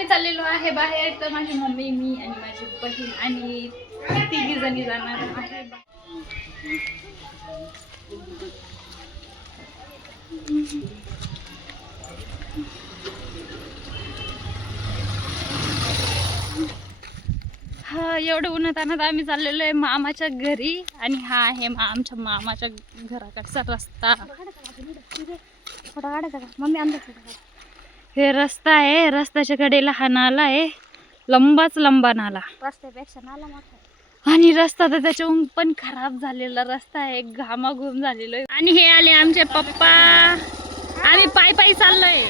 आम्ही चाललेलो आहे बाहेर. तर माझी मम्मी, मी आणि माझी बहीण आणि 3 जणी जाणार आहे. हा एवढं उन्हात आणत आम्ही चाललेलो आहे मामाच्या घरी. आणि हा आहे आमच्या मामाच्या घराकडचा रस्ता. हे रस्ता आहे, रस्त्याच्या कडेला हा नाला आहे, लंबाच लंबा नाला. रस्त्यापेक्षा नाला मोठा. आणि रस्ता तर त्याच्याहून पण खराब झालेला रस्ता आहे, घामाघूम झालेलो आहे. आणि हे आले आमचे पप्पा. आम्ही पायी पायी चाललोय.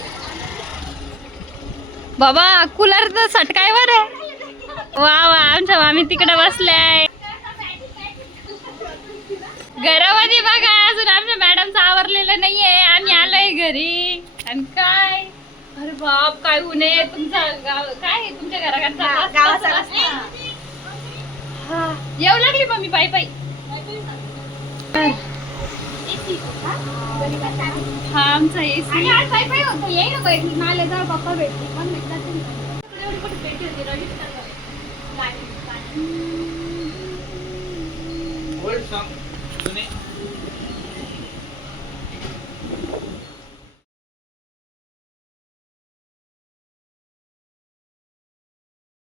बाबा कूलर तर सटकायवर आहे. वा वा, आमच्या मामी तिकडे बसल्याय घरामध्ये. बघा अजून आमच्या मॅडमचं आवरलेलं नाहीये. आम्ही आलोय घरी. आणि काय, अरे बाप काय ऊन आहे. तुमचा गाव काय तुमच्या घराकडचा गावाचा रस्ता. हा येऊ लागली मम्मी पायी पायी. हा आमचा एसी. पायी पायी होतो. येई नको नाले जाऊ पप्पा भेटली पण Welcome.